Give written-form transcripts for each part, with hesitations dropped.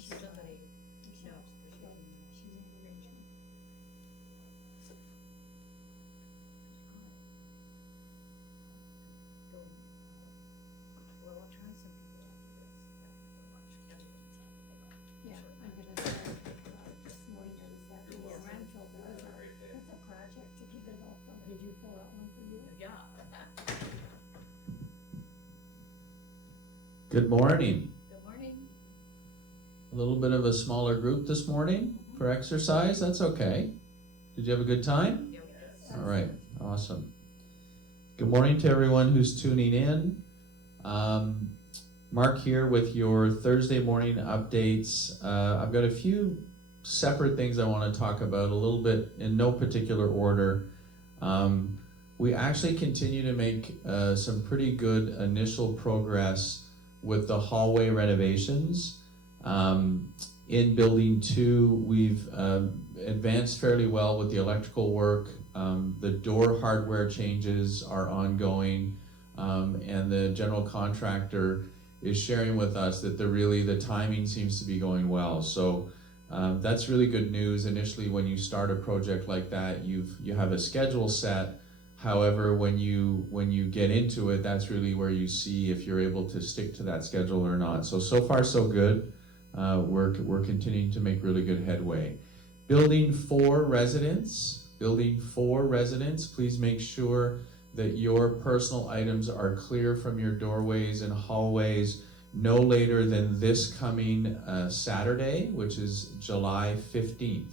somebody, no. She's in arrangement. Well, I'll try some people after this, after lunch, everyone's out, they go. Yeah, I'm gonna start, this morning or this afternoon. Yes. Rancho, that's a project to get it all filled. Did you fill out one for you? Yeah. Good morning. Good morning. A little bit of a smaller group this morning for exercise. That's okay. Did you have a good time? Yeah, we did. All right. Awesome. Good morning to everyone who's tuning in. Mark here with your Thursday morning updates. I've got a few separate things I want to talk about, a little bit in no particular order. We actually continue to make some pretty good initial progress with the hallway renovations. In building 2, we've advanced fairly well with the electrical work. The door hardware changes are ongoing, and the general contractor is sharing with us that the timing seems to be going well. So that's really good news. Initially, when you start a project like that, you have a schedule set. However, when you get into it, that's really where you see if you're able to stick to that schedule or not. So far so good. We're continuing to make really good headway. Building 4 residents, please make sure that your personal items are clear from your doorways and hallways no later than this coming Saturday, which is July 15th.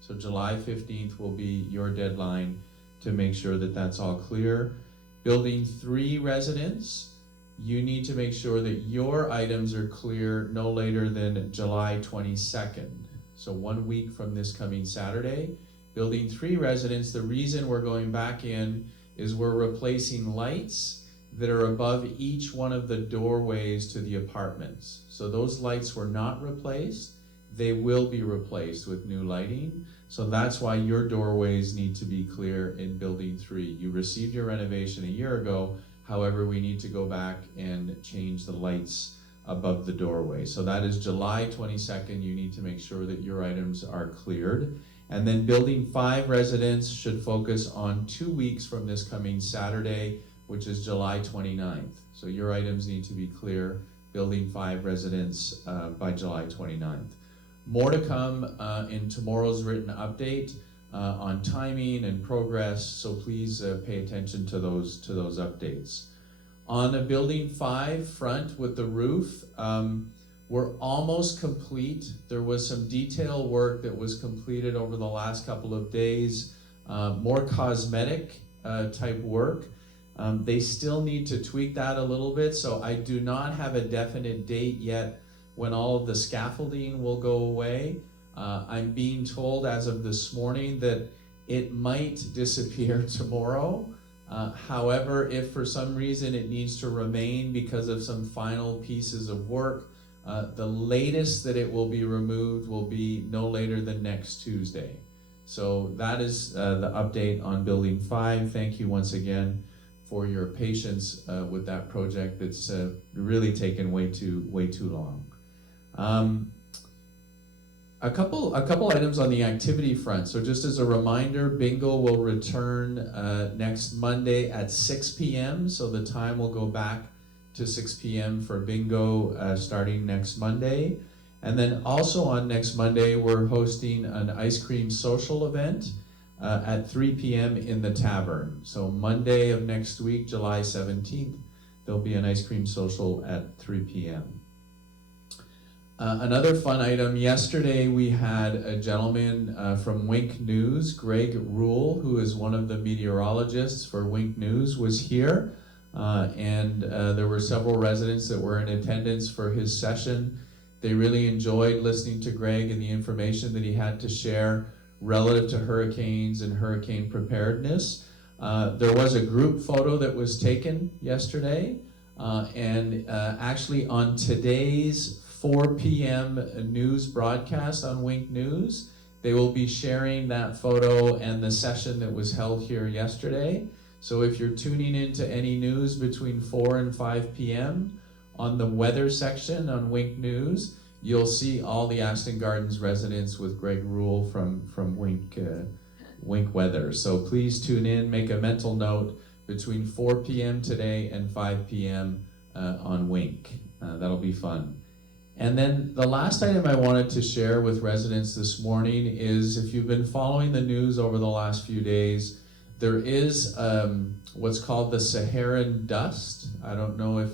So July 15th will be your deadline to make sure that that's all clear. Building 3 residents, you need to make sure that your items are clear no later than July 22nd. So 1 week from this coming Saturday. Building 3 residents, the reason we're going back in is we're replacing lights that are above each one of the doorways to the apartments. So those lights were not replaced. They will be replaced with new lighting. So that's why your doorways need to be clear in building 3. You received your renovation a year ago. However, we need to go back and change the lights above the doorway. So that is July 22nd. You need to make sure that your items are cleared. And then building 5 residents should focus on 2 weeks from this coming Saturday, which is July 29th. So your items need to be clear, building 5 residents by July 29th. More to come in tomorrow's written update on timing and progress, so please pay attention to those updates. On the building 5 front with the roof, we're almost complete. There was some detail work that was completed over the last couple of days, more cosmetic type work. They still need to tweak that a little bit, so I do not have a definite date yet when all of the scaffolding will go away. I'm being told as of this morning that it might disappear tomorrow. However, if for some reason it needs to remain because of some final pieces of work, the latest that it will be removed will be no later than next Tuesday. So that is the update on Building 5. Thank you once again for your patience with that project that's really taken way too long. A couple items on the activity front. So just as a reminder, bingo will return next Monday at 6 p.m. So the time will go back to 6 p.m. for bingo starting next Monday. And then also on next Monday, we're hosting an ice cream social event at 3 p.m. in the tavern. So Monday of next week, July 17th, there'll be an ice cream social at 3 p.m. Another fun item, yesterday we had a gentleman from Wink News, Greg Rule, who is one of the meteorologists for Wink News, was here. And there were several residents that were in attendance for his session. They really enjoyed listening to Greg and the information that he had to share relative to hurricanes and hurricane preparedness. There was a group photo that was taken yesterday, and actually on today's 4 p.m. news broadcast on Wink News, they will be sharing that photo and the session that was held here yesterday. So if you're tuning into any news between 4 and 5 p.m. on the weather section on Wink News, you'll see all the Aston Gardens residents with Greg Rule from Wink Weather. So please tune in, make a mental note between 4 p.m. today and 5 p.m. On Wink. That'll be fun. And then the last item I wanted to share with residents this morning is, if you've been following the news over the last few days, there is what's called the Saharan dust. I don't know if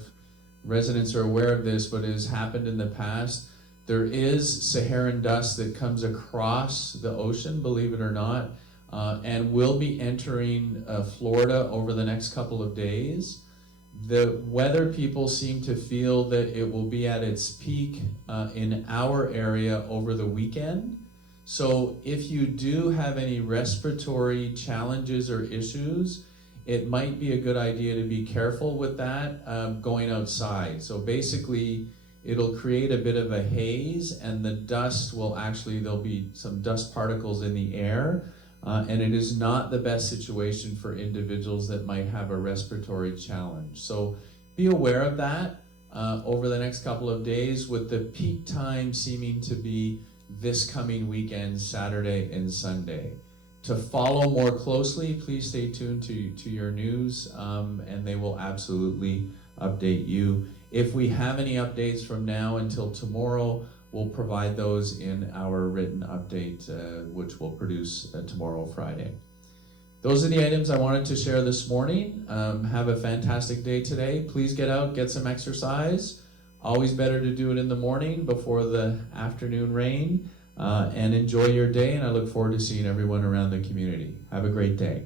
residents are aware of this, but it has happened in the past. There is Saharan dust that comes across the ocean, believe it or not, and will be entering Florida over the next couple of days. The weather people seem to feel that it will be at its peak in our area over the weekend. So if you do have any respiratory challenges or issues, it might be a good idea to be careful with that going outside. So basically, it'll create a bit of a haze, and the dust will actually, there'll be some dust particles in the air, and it is not the best situation for individuals that might have a respiratory challenge. So be aware of that over the next couple of days, with the peak time seeming to be this coming weekend, Saturday and Sunday. To follow more closely, please stay tuned to your news, and they will absolutely update you. If we have any updates from now until tomorrow, we'll provide those in our written update, which we'll produce tomorrow, Friday. Those are the items I wanted to share this morning. Have a fantastic day today. Please get out, get some exercise. Always better to do it in the morning before the afternoon rain, and enjoy your day, and I look forward to seeing everyone around the community. Have a great day.